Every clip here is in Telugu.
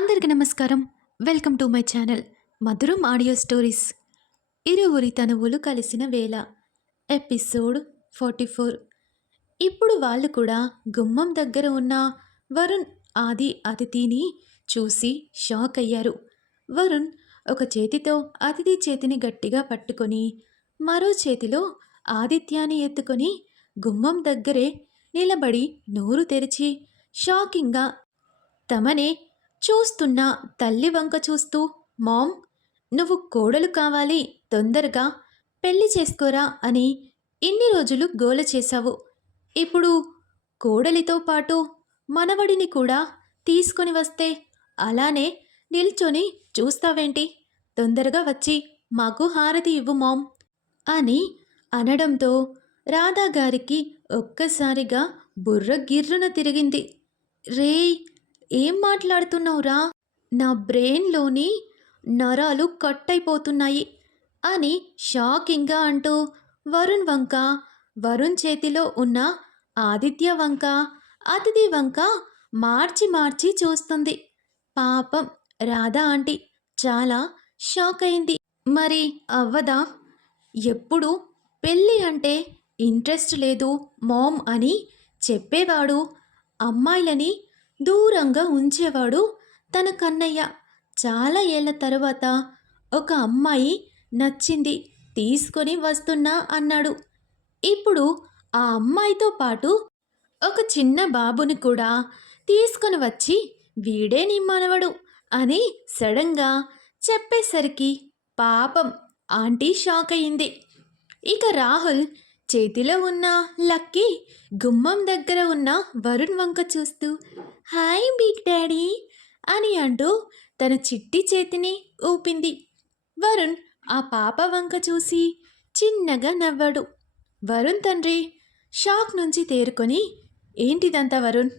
అందరికి నమస్కారం. Welcome to my channel Madhuram audio stories. ఇరువురి తనువులు కలిసిన వేళ ఎపిసోడ్ ఫార్టీ ఫోర్. ఇప్పుడు వాళ్ళు కూడా గుమ్మం దగ్గర ఉన్న వరుణ్ ఆది అతిథిని చూసి షాక్ అయ్యారు. వరుణ్ ఒక చేతితో అతిథి చేతిని గట్టిగా పట్టుకొని మరో చేతిలో ఆదిత్యాన్ని ఎత్తుకొని గుమ్మం దగ్గరే నిలబడి నోరు తెరిచి షాకింగ్గా తమనే చూస్తున్న తల్లి వంక చూస్తూ మామ్ నువ్వు కోడలు కావాలి తొందరగా పెళ్ళి చేసుకోరా అని ఇన్ని రోజులు గోల చేశావు. ఇప్పుడు కోడలితో పాటు మనవడిని కూడా తీసుకొని వస్తే అలానే నిల్చొని చూస్తావేంటి? తొందరగా వచ్చి మాకు హారతి ఇవ్వు మామ్ అని అనడంతో రాధా గారికి ఒక్కసారిగా బుర్ర గిర్రున తిరిగింది. రేయ్ ఏం మాట్లాడుతున్నావురా? నా బ్రెయిన్లోని నరాలు కట్ అయిపోతున్నాయి అని షాకింగ్గా అంటూ వరుణ్ వంక వరుణ్ చేతిలో ఉన్న ఆదిత్య వంక అతిథి వంక మార్చి మార్చి చూస్తుంది. పాపం రాధా ఆంటీ చాలా షాక్ అయింది. మరి అవ్వదా? ఎప్పుడు పెళ్ళి అంటే ఇంట్రెస్ట్ లేదు మామ్ అని చెప్పేవాడు అమ్మాయిలని దూరంగా ఉంచేవాడు తన కన్నయ్య. చాలా ఏళ్ళ తర్వాత ఒక అమ్మాయి నచ్చింది. తీసుకొని వస్తున్నా అన్నాడు. ఇప్పుడు ఆ అమ్మాయితో పాటు ఒక చిన్న బాబుని కూడా తీసుకొని వచ్చి వీడే నీ మనవడు అని సడన్గా చెప్పేసరికి పాపం ఆంటీ షాక్ అయింది ఇక రాహుల్ చేతిలో ఉన్న లక్కీ గుమ్మం దగ్గర ఉన్న వరుణ్ వంక చూస్తూ హాయ్ బిగ్ డాడీ అని అంటూ తన చిట్టి చేతిని ఊపింది. వరుణ్ ఆ పాప వంక చూసి చిన్నగా నవ్వాడు. వరుణ్ తండ్రి షాక్ నుంచి తేరుకొని ఏంటిదంతా వరుణ్?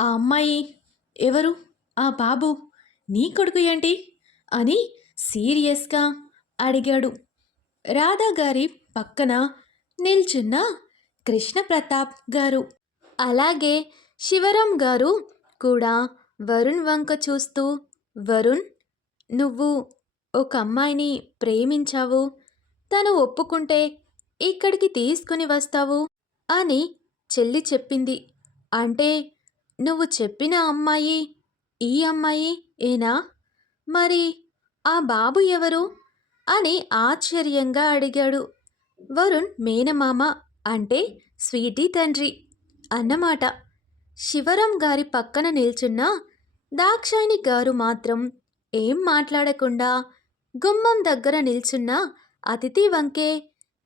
ఆ అమ్మాయి ఎవరు? ఆ బాబు? నీ కొడుకు ఏంటి? అని సీరియస్గా అడిగాడు. రాధా గారి పక్కన నిల్చున్న కృష్ణ ప్రతాప్ గారు. అలాగే శివరాం గారు కూడా వరుణ్ వంక చూస్తూ వరుణ్ నువ్వు ఒక అమ్మాయిని ప్రేమించావు. తను ఒప్పుకుంటే ఇక్కడికి తీసుకుని వస్తావు అని చెల్లి చెప్పింది. అంటే నువ్వు చెప్పిన అమ్మాయి ఈ అమ్మాయి ఏనా? మరి ఆ బాబు ఎవరు? అని ఆశ్చర్యంగా అడిగాడు. వరుణ్ మేనమామ అంటే స్వీటీ తండ్రి అన్నమాట. శివరం గారి పక్కన నిల్చున్న దాక్షాయిని గారు మాత్రం ఏం మాట్లాడకుండా గుమ్మం దగ్గర నిల్చున్న అతిథి వంకే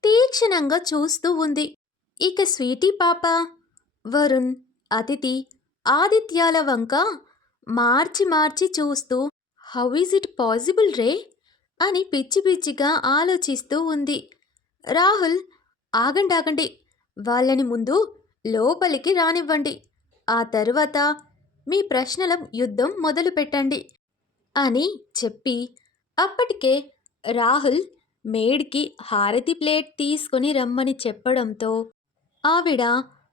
తీక్షణంగా చూస్తూ ఉంది. ఇక స్వీటీ పాప వరుణ్ అతిథి ఆదిత్యాల వంక మార్చి మార్చి చూస్తూ హౌ ఈజ్ ఇట్ పాసిబుల్ రే? అని పిచ్చి పిచ్చిగా ఆలోచిస్తూ ఉంది. రాహుల్ ఆగండి ఆగండి. వాళ్ళని ముందు లోపలికి రానివ్వండి. ఆ తరువాత మీ ప్రశ్నల యుద్ధం మొదలు పెట్టండి అని చెప్పి అప్పటికే రాహుల్ మేడ్కి హారతి ప్లేట్ తీసుకొని రమ్మని చెప్పడంతో ఆవిడ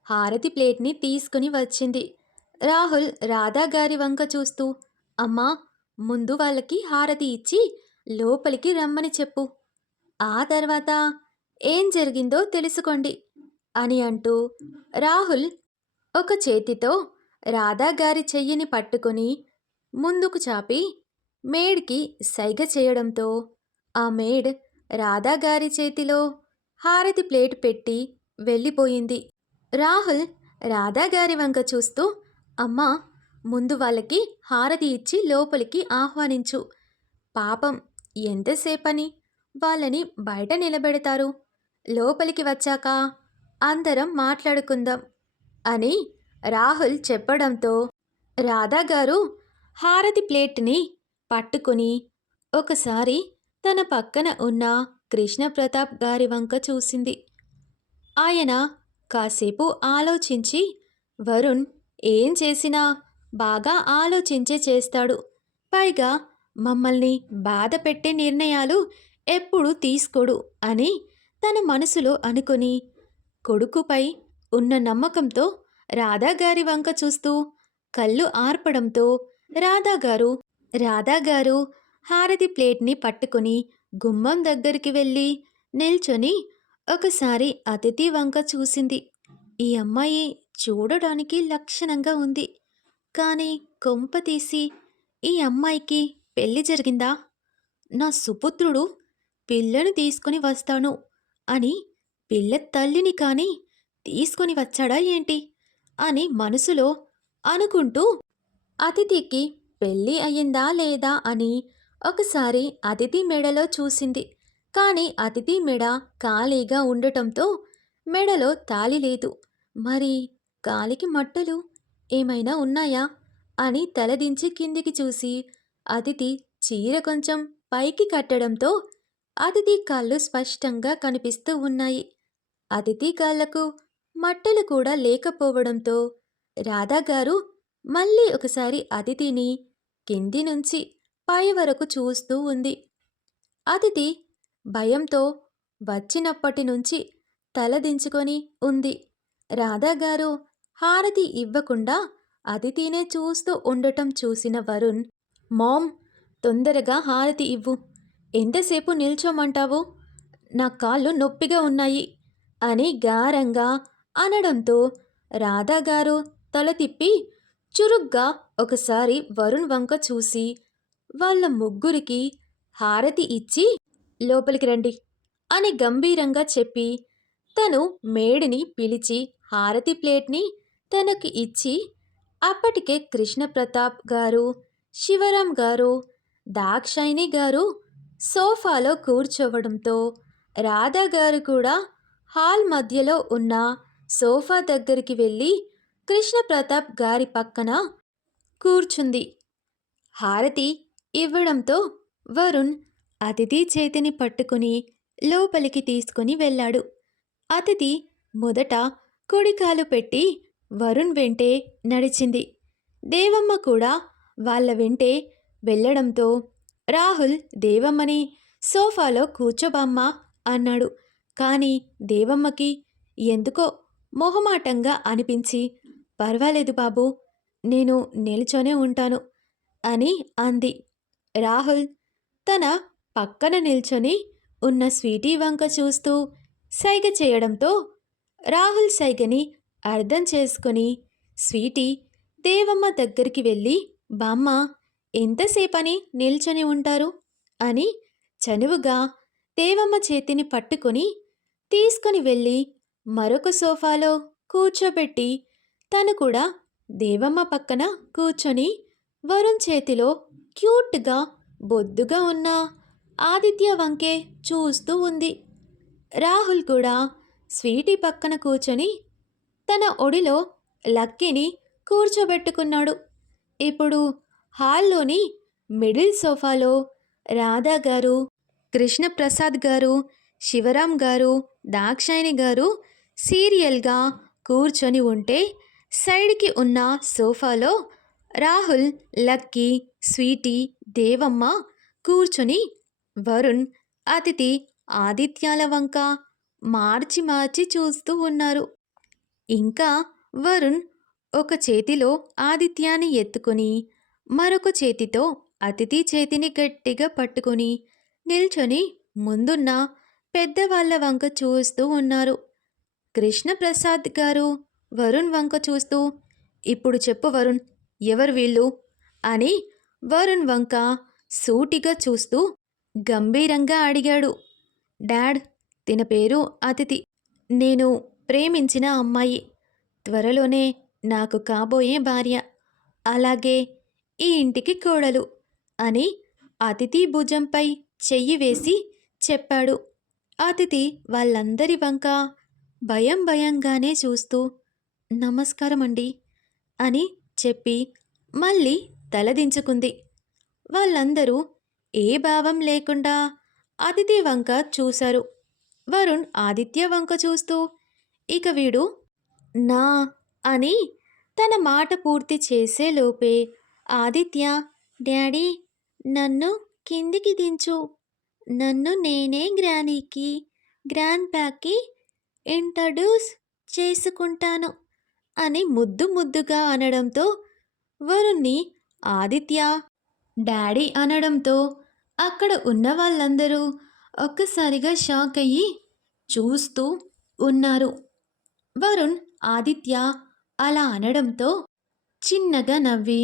హారతి ప్లేట్ని తీసుకుని వచ్చింది. రాహుల్ రాధా గారి వంక చూస్తూ అమ్మా ముందు వాళ్ళకి హారతి ఇచ్చి లోపలికి రమ్మని చెప్పు. ఆ తర్వాత ఏం జరిగిందో తెలుసుకోండి అని అంటూ రాహుల్ ఒక చేతితో రాధా గారి చెయ్యిని పట్టుకొని ముందుకు చాపి మేడ్కి సైగ చేయడంతో ఆ మేడ్ రాధా గారి చేతిలో హారతి ప్లేట్ పెట్టి వెళ్ళిపోయింది. రాహుల్ రాధా గారి వంక చూస్తూ అమ్మా ముందు వాళ్ళకి హారతి ఇచ్చి లోపలికి ఆహ్వానించు. పాపం ఎంతసేపని వాళ్ళని బయట నిలబెడతారు? లోపలికి వచ్చాక అందరం మాట్లాడుకుందాం అని రాహుల్ చెప్పడంతో రాధా గారు హారతి ప్లేట్ని పట్టుకుని ఒకసారి తన పక్కన ఉన్న కృష్ణప్రతాప్ గారి వంక చూసింది. ఆయన కాసేపు ఆలోచించి వరుణ్ ఏం చేసినా బాగా ఆలోచించే చేస్తాడు. పైగా మమ్మల్ని బాధ పెట్టే నిర్ణయాలు ఎప్పుడు తీసుకోడు అని తన మనసులో అనుకుని కొడుకుపై ఉన్న నమ్మకంతో రాధాగారి వంక చూస్తూ కళ్ళు ఆర్పడంతో రాధాగారు రాధా గారు హారతి ప్లేట్ని పట్టుకుని గుమ్మం దగ్గరికి వెళ్ళి నిల్చొని ఒకసారి అతిథి వంక చూసింది. ఈ అమ్మాయి చూడడానికి లక్షణంగా ఉంది. కానీ కొంప తీసి ఈ అమ్మాయికి పెళ్ళి జరిగిందా? నా సుపుత్రుడు పిల్లను తీసుకుని వస్తాను. అని పిల్ల తల్లిని కానీ తీసుకొని వచ్చాడా ఏంటి? అని మనసులో అనుకుంటూ అతిథికి పెళ్ళి అయ్యిందా లేదా అని ఒకసారి అతిథి మెడలో చూసింది. కానీ అతిథి మెడ ఖాళీగా ఉండటంతో మెడలో తాళి లేదు. మరి కాలికి మట్టలు ఏమైనా ఉన్నాయా? అని తలదించి కిందికి చూసి అతిథి చీర కొంచెం పైకి కట్టడంతో అతిథి కాళ్ళు స్పష్టంగా కనిపిస్తూ ఉన్నాయి. అతిథి కాళ్ళకు మట్టలు కూడా లేకపోవడంతో రాధాగారు మళ్ళీ ఒకసారి అతిథిని కింది నుంచి పై వరకు చూస్తూ ఉంది. అతిథి భయంతో వచ్చినప్పటి నుంచి తలదించుకొని ఉంది. రాధాగారు హారతి ఇవ్వకుండా అతిథినే చూస్తూ ఉండటం చూసిన వరుణ్ మామ్ తొందరగా హారతి ఇవ్వు. ఎంతసేపు నిల్చోమంటావు? నా కాళ్ళు నొప్పిగా ఉన్నాయి అని గారంగా అనడంతో రాధాగారు తల తిప్పి చురుగ్గా ఒకసారి వరుణ్ వంక చూసి వాళ్ళ ముగ్గురికి హారతి ఇచ్చి లోపలికి రండి అని గంభీరంగా చెప్పి తను మేడిని పిలిచి హారతి ప్లేట్ని తనకి ఇచ్చి అప్పటికే కృష్ణప్రతాప్ గారు శివరాం గారు దాక్షాయిని గారు సోఫాలో కూర్చోవడంతో రాధా గారు కూడా హాల్ మధ్యలో ఉన్న సోఫా దగ్గరికి వెళ్ళి కృష్ణప్రతాప్ గారి పక్కన కూర్చుంది. హారతి ఇవ్వడంతో వరుణ్ అతిథి చేతిని పట్టుకుని లోపలికి తీసుకుని వెళ్ళాడు. అతిథి మొదట కుడికాలు పెట్టి వరుణ్ వెంటే నడిచింది. దేవమ్మ కూడా వాళ్ళ వెంటే వెళ్ళడంతో రాహుల్ దేవమ్మని సోఫాలో కూర్చోబమ్మ అన్నాడు. కానీ దేవమ్మకి ఎందుకో మొహమాటంగా అనిపించి పర్వాలేదు బాబు నేను నిల్చొనే ఉంటాను అని అంది. రాహుల్ తన పక్కన నిల్చొని ఉన్న స్వీటీ వంక చూస్తూ సైగ చేయడంతో రాహుల్ సైగని అర్థం చేసుకుని స్వీటీ దేవమ్మ దగ్గరికి వెళ్ళి బామ్మ ఎంతసేపని నిల్చొని ఉంటారు? అని చనువుగా దేవమ్మ చేతిని పట్టుకొని తీసుకుని వెళ్ళి మరొక సోఫాలో కూర్చోబెట్టి తను కూడా దేవమ్మ పక్కన కూర్చొని వరుణ్ చేతిలో క్యూట్గా బొద్దుగా ఉన్న ఆదిత్య వంకే చూస్తూ ఉంది. రాహుల్ కూడా స్వీటీ పక్కన కూర్చొని తన ఒడిలో లక్కీని కూర్చోబెట్టుకున్నాడు. ఇప్పుడు హాల్లోని మిడిల్ సోఫాలో రాధా గారు కృష్ణప్రసాద్ గారు శివరాం గారు దాక్షాయిని గారు సీరియల్గా కూర్చొని ఉంటే సైడ్కి ఉన్న సోఫాలో రాహుల్ లక్కీ స్వీటీ దేవమ్మ కూర్చొని వరుణ్ అతిథి ఆదిత్యాల వంక మార్చి మార్చి చూస్తూ ఉన్నారు. ఇంకా వరుణ్ ఒక చేతిలో ఆదిత్యాన్ని ఎత్తుకొని మరొక చేతితో అతిథి చేతిని గట్టిగా పట్టుకుని నిల్చొని ముందున్న పెద్దవాళ్ళ వంక చూస్తూ ఉన్నారు. కృష్ణప్రసాద్ గారు వరుణ్ వంక చూస్తూ ఇప్పుడు చెప్పు వరుణ్ ఎవరు వీళ్ళు? అని వరుణ్ వంక సూటిగా చూస్తూ గంభీరంగా అడిగాడు. డాడ్ తిన పేరు అతిథి. నేను ప్రేమించిన అమ్మాయి. త్వరలోనే నాకు కాబోయే భార్య. అలాగే ఈ ఇంటికి కోడలు అని అతిథి భుజంపై చెయ్యి వేసి చెప్పాడు. అతిథి వాళ్ళందరి వంక భయం భయంగానే చూస్తూ నమస్కారం అండి అని చెప్పి మళ్ళీ తలదించుకుంది వాళ్ళందరూ ఏ భావం లేకుండా అతిథి వంక చూశారు. వరుణ్ ఆదిత్య వంక చూస్తూ ఇక వీడు నా అని తన మాట పూర్తి చేసేలోపే ఆదిత్య డాడీ నన్ను కిందికి దించు. నన్ను నేనే గ్రానీకి గ్రాండ్ ప్యాకి ఇంట్రడ్యూస్ చేసుకుంటాను అని ముద్దు ముద్దుగా అనడంతో వరుణ్ణి ఆదిత్య డాడీ అనడంతో అక్కడ ఉన్న వాళ్ళందరూ ఒక్కసారిగా షాక్ అయ్యి చూస్తూ ఉన్నారు. వరుణ్ ఆదిత్య అలా అనడంతో చిన్నగా నవ్వి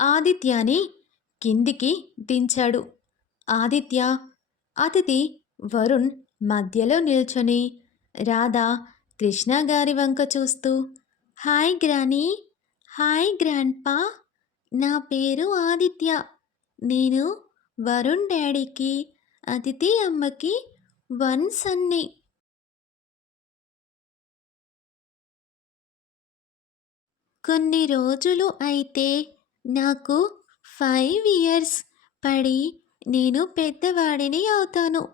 ఆదిత్యాని కిందికి దించాడు. ఆదిత్య అతిథి వరుణ్ మధ్యలో నిల్చొని రాధా కృష్ణ గారి వంక చూస్తూ హాయ్ గ్రానీ హాయ్ గ్రాండ్పా నా పేరు ఆదిత్య. నేను వరుణ్ డాడీకి అతిథి అమ్మకి వన్ సన్ని కొన్ని రోజులు అయితే నాకు ఫైవ్ ఇయర్స్ పడి నేను పెద్దవాడిని అవుతాను.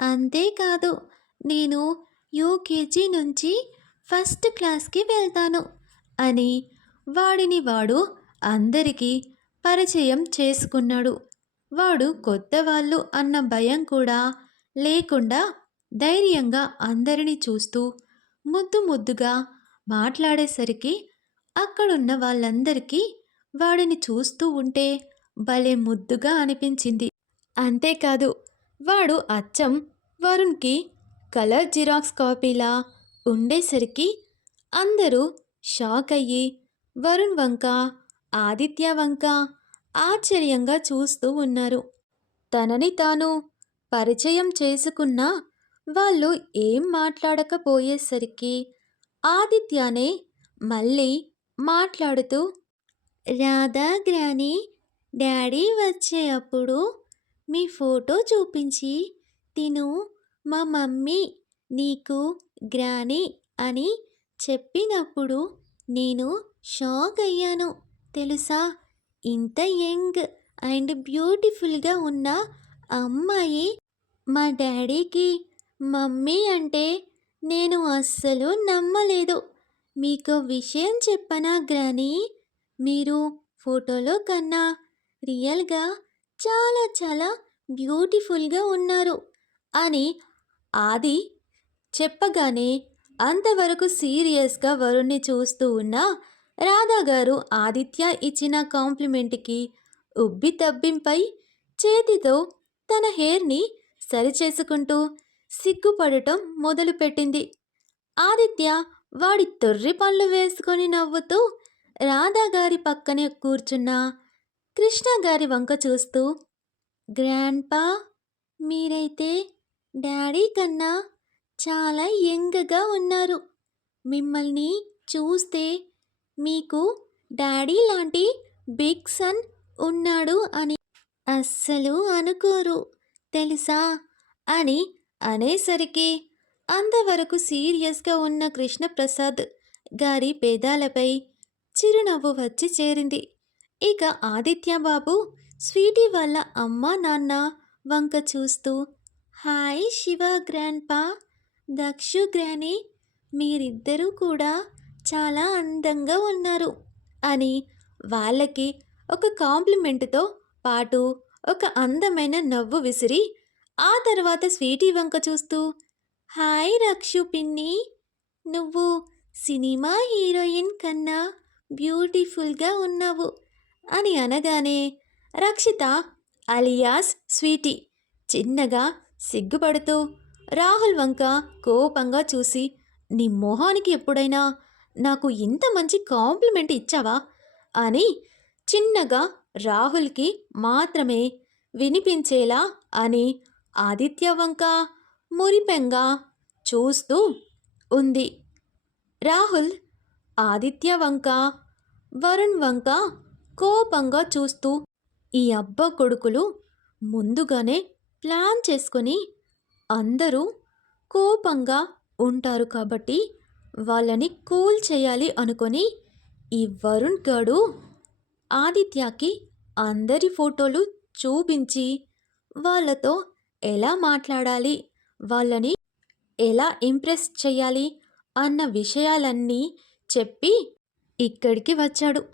అంతేకాదు నేను యూకేజీ నుంచి ఫస్ట్ క్లాస్కి వెళ్తాను అని వాడిని వాడు అందరికీ పరిచయం చేసుకున్నాడు. వాడు కొత్త వాళ్ళు అన్న భయం కూడా లేకుండా ధైర్యంగా అందరినీ చూస్తూ ముద్దు ముద్దుగా మాట్లాడేసరికి అక్కడున్న వాళ్ళందరికీ వాడిని చూస్తూ ఉంటే భలే ముద్దుగా అనిపించింది. అంతేకాదు వాడు అచ్చం వరుణ్కి కలర్ జిరాక్స్ కాపీలా ఉండేసరికి అందరూ షాక్ అయ్యి వరుణ్ వంక ఆదిత్య వంక ఆశ్చర్యంగా చూస్తూ ఉన్నారు. తనని తాను పరిచయం చేసుకున్నా వాళ్ళు ఏం మాట్లాడకపోయేసరికి ఆదిత్యనే మళ్ళీ మాట్లాడుతూ రాధా గ్రాని డాడీ వచ్చే అప్పుడు మీ ఫోటో చూపించి తిను మా మమ్మీ నీకు గ్రాని అని చెప్పినప్పుడు నేను షాక్ అయ్యాను. తెలుసా? ఇంత యంగ్ అండ్ బ్యూటిఫుల్గా ఉన్న అమ్మాయి మా డాడీకి మమ్మీ అంటే నేను అస్సలు నమ్మలేదు. మీకు విషయం చెప్పనా గ్రాని? మీరు ఫోటోలో కన్నా రియల్గా చాలా చాలా బ్యూటిఫుల్గా ఉన్నారు అని ఆది చెప్పగానే అంతవరకు సీరియస్గా వరుణ్ణి చూస్తూ ఉన్న రాధా గారు ఆదిత్య ఇచ్చిన కాంప్లిమెంట్కి ఉబ్బి తబ్బింపై చేతితో తన హెయిర్ని సరిచేసుకుంటూ సిగ్గుపడటం మొదలుపెట్టింది. ఆదిత్య వాడి తొర్రి పళ్ళు వేసుకొని నవ్వుతూ రాధా గారి పక్కనే కూర్చున్న కృష్ణ గారి వంక చూస్తూ గ్రాండ్పా మీరైతే డాడీ కన్నా చాలా యంగ్గా ఉన్నారు. మిమ్మల్ని చూస్తే మీకు డాడీ లాంటి బిగ్ సన్ ఉన్నాడు అని అస్సలు అనుకోరు తెలుసా? అని అనేసరికి అంతవరకు సీరియస్గా ఉన్న కృష్ణప్రసాద్ గారి పేదాలపై చిరునవ్వు వచ్చి చేరింది. ఇక ఆదిత్య బాబు స్వీటీ వాళ్ళ అమ్మ నాన్న వంక చూస్తూ హాయ్ శివ గ్రాండ్పా దక్షు గ్రాని మీరిద్దరూ కూడా చాలా అందంగా ఉన్నారు అని వాళ్ళకి ఒక కాంప్లిమెంట్తో పాటు ఒక అందమైన నవ్వు విసిరి ఆ తర్వాత స్వీటీ వంక చూస్తూ హాయ్ రక్షు పిన్ని నువ్వు సినిమా హీరోయిన్ కన్నా బ్యూటిఫుల్గా ఉన్నావు అని అనగానే రక్షిత అలియాస్ స్వీటీ చిన్నగా సిగ్గుపడుతూ రాహుల్ వంక కోపంగా చూసి నీ మొహానికి ఎప్పుడైనా నాకు ఇంత మంచి కాంప్లిమెంట్ ఇచ్చావా? అని చిన్నగా రాహుల్కి మాత్రమే వినిపించేలా అని ఆదిత్య వంక మురిపెంగా చూస్తూ ఉంది. రాహుల్ ఆదిత్య వంక వరుణ్ వంక కోపంగా చూస్తూ ఈ అబ్బ కొడుకులు ముందుగానే ప్లాన్ చేసుకొని అందరూ కోపంగా ఉంటారు కాబట్టి వాళ్ళని కూల్ చేయాలి అనుకొని ఈ వరుణ్ గడు ఆదిత్యకి అందరి ఫోటోలు చూపించి వాళ్ళతో ఎలా మాట్లాడాలి వాళ్ళని ఎలా ఇంప్రెస్ చేయాలి అన్న విషయాలన్నీ చెప్పి ఇక్కడికి వచ్చాడు.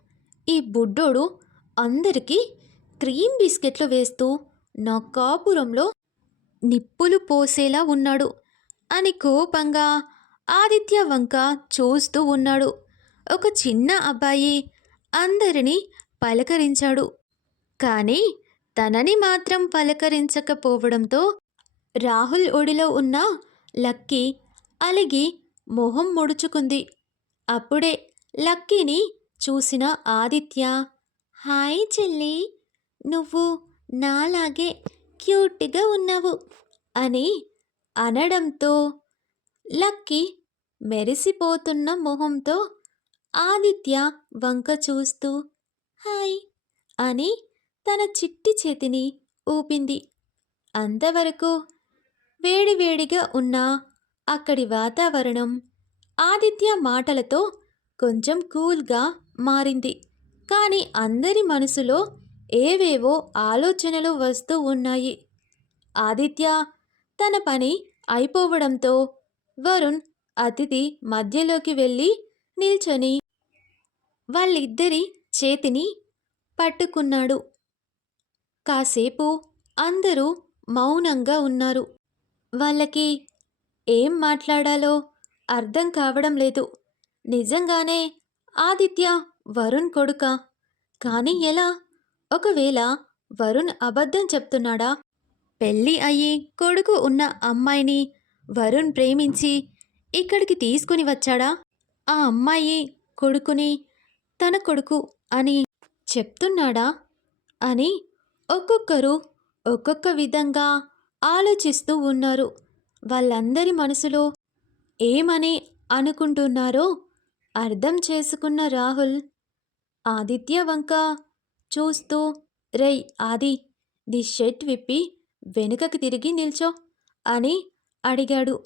ఈ బుడ్డోడు అందరికీ క్రీమ్ బిస్కెట్లు వేస్తూ నా కాపురంలో నిప్పులు పోసేలా ఉన్నాడు. అని కోపంగా ఆదిత్య వంక చూస్తూ ఉన్నాడు. ఒక చిన్న అబ్బాయి అందరినీ పలకరించాడు. కానీ తనని మాత్రం పలకరించకపోవడంతో రాహుల్ ఒడిలో ఉన్న లక్కీ అలిగి మొహం ముడుచుకుంది. అప్పుడే లక్కీని చూసిన ఆదిత్య హాయ్ చెల్లి నువ్వు నాలాగే క్యూట్గా ఉన్నావు అని అనడంతో లక్కీ మెరిసిపోతున్న మొహంతో ఆదిత్య వంక చూస్తూ హాయ్ అని తన చిట్టి చేతిని ఊపింది. అంతవరకు వేడివేడిగా ఉన్న అక్కడి వాతావరణం ఆదిత్య మాటలతో కొంచెం కూల్గా మారింది. కానీ అందరి మనసులో ఏవేవో ఆలోచనలు వస్తూ ఉన్నాయి. ఆదిత్య తన పని అయిపోవడంతో వరుణ్ అతిథి మధ్యలోకి వెళ్ళి నిల్చొని వాళ్ళిద్దరి చేతిని పట్టుకున్నాడు. కాసేపు అందరూ మౌనంగా ఉన్నారు. వాళ్ళకి ఏం మాట్లాడాలో అర్థం కావడం లేదు. నిజంగానే ఆదిత్య వరుణ్ కొడుక. కానీ ఎలా? ఒకవేళ వరుణ్ అబద్ధం చెప్తున్నాడా? పెళ్ళి అయ్యి కొడుకు ఉన్న అమ్మాయిని వరుణ్ ప్రేమించి ఇక్కడికి తీసుకుని వచ్చాడా? ఆ అమ్మాయి కొడుకుని తన కొడుకు అని చెప్తున్నాడా? అని ఒక్కొక్కరు ఒక్కొక్క విధంగా ఆలోచిస్తూ ఉన్నారు. వాళ్ళందరి మనసులో ఏమని అనుకుంటున్నారో అర్థం చేసుకున్న రాహుల్ ఆదిత్య వంక చూస్తూ రేయ్ ఆది ది షర్ట్ విప్పి వెనుకకి తిరిగి నిల్చో అని అడిగాడు.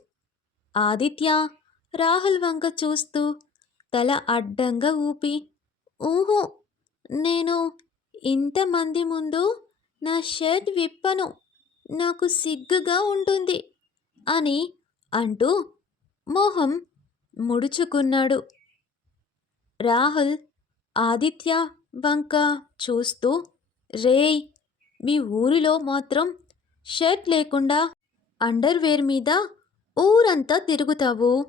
ఆదిత్య రాహుల్ వంక చూస్తూ తల అడ్డంగా ఊపి ఊహు నేను ఇంతమంది ముందు నా షర్ట్ విప్పను నాకు సిగ్గుగా ఉంటుంది అని అంటూ మోహం ముడుచుకున్నాడు. రాహుల్ ఆదిత్య వంక చూస్తూ రేయ్ మీ ఊరిలో మాత్రం షర్ట్ లేకుండా అండర్వేర్ మీద ఊరంతా తిరుగుతావు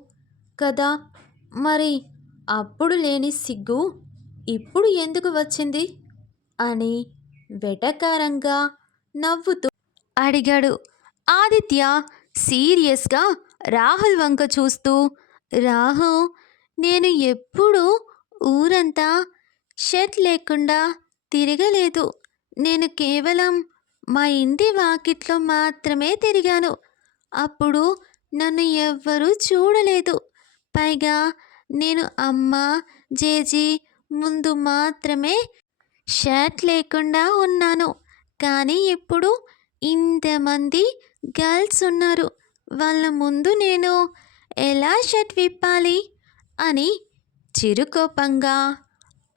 కదా? మరి అప్పుడు లేని సిగ్గు ఇప్పుడు ఎందుకు వచ్చింది? అని వెటకారంగా నవ్వుతూ అడిగాడు. ఆదిత్య సీరియస్గా రాహుల్ వంక చూస్తూ రాహు నేను ఎప్పుడూ ఊరంతా షర్ట్ లేకుండా తిరగలేదు. నేను కేవలం మా ఇంటి వాకిట్లో మాత్రమే తిరిగాను. అప్పుడు నన్ను ఎవ్వరూ చూడలేదు. పైగా నేను అమ్మ జేజీ ముందు మాత్రమే షర్ట్ లేకుండా ఉన్నాను. కానీ ఇప్పుడు ఇంతమంది గర్ల్స్ ఉన్నారు. వాళ్ళ ముందు నేను ఎలా షర్ట్ విప్పాలి అని చిరుకోపంగా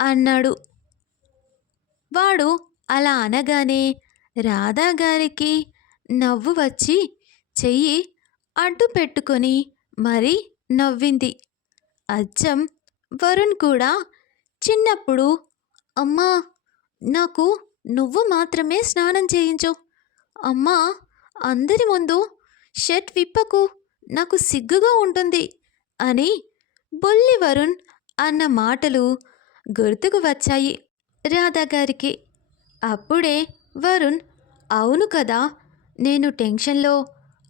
అన్నాడు. వాడు అలా అనగానే రాధా గారికి నవ్వు వచ్చి చెయ్యి అడ్డు పెట్టుకొని మరీ నవ్వింది. అచ్చం వరుణ్ కూడా చిన్నప్పుడు అమ్మా నాకు నువ్వు మాత్రమే స్నానం చేయించు. అమ్మా అందరి ముందు షర్ట్ విప్పకు. నాకు సిగ్గుగా ఉంటుంది. అని బొల్లి వరుణ్ అన్న మాటలు గుర్తుకు వచ్చాయి రాధా గారికి. అప్పుడే వరుణ్ అవును కదా నేను టెన్షన్లో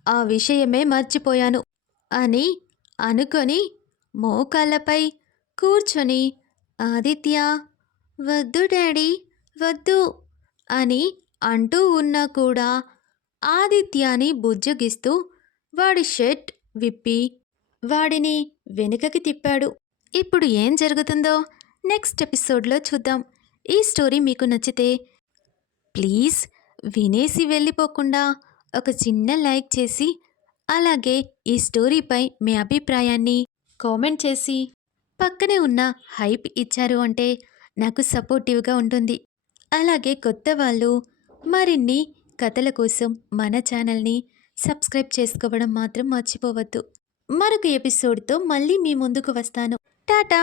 ఆ విషయమే మర్చిపోయాను అని అనుకొని మోకాళ్ళపై కూర్చొని ఆదిత్య వద్దు డాడీ వద్దు అని అంటూ ఉన్నా కూడా ఆదిత్యాని బుజ్జగిస్తూ వాడి షర్ట్ విప్పి వాడిని వెనుకకి తిప్పాడు. ఇప్పుడు ఏం జరుగుతుందో నెక్స్ట్ ఎపిసోడ్లో చూద్దాం. ఈ స్టోరీ మీకు నచ్చితే ప్లీజ్ వినేసి వెళ్ళిపోకుండా ఒక చిన్న లైక్ చేసి అలాగే ఈ స్టోరీపై మీ అభిప్రాయాన్ని కామెంట్ చేసి పక్కనే ఉన్న హైప్ ఇచ్చారు అంటే నాకు సపోర్టివ్గా ఉంటుంది. అలాగే కొత్త వాళ్ళు మరిన్ని కథల కోసం మన ఛానల్ని సబ్స్క్రైబ్ చేసుకోవడం మాత్రం మర్చిపోవద్దు. మరొక ఎపిసోడ్తో మళ్ళీ మీ ముందుకు వస్తాను. టాటా!